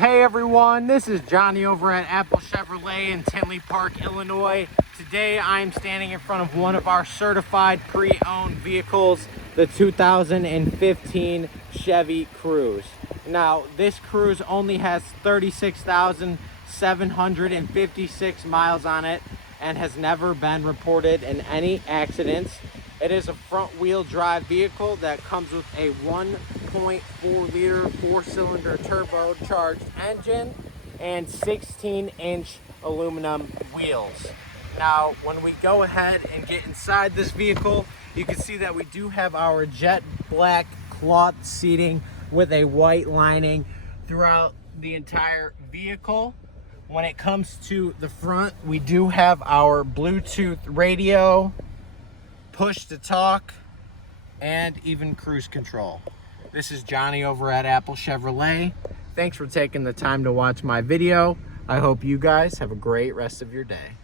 Hey everyone, this is Johnny over at Apple Chevrolet in Tinley Park, Illinois. Today I'm standing in front of one of our certified pre-owned vehicles, the 2015 Chevy Cruze. Now this Cruze only has 36,756 miles on it and has never been reported in any accidents. It is a front-wheel drive vehicle that comes with a 1.4-liter four-cylinder turbocharged engine and 16-inch aluminum wheels. Now, when we go ahead and get inside this vehicle, you can see that we do have our jet black cloth seating with a white lining throughout the entire vehicle. When it comes to the front, we do have our Bluetooth radio, push to talk, and even cruise control. This is Johnny over at Apple Chevrolet. Thanks for taking the time to watch my video. I hope you guys have a great rest of your day.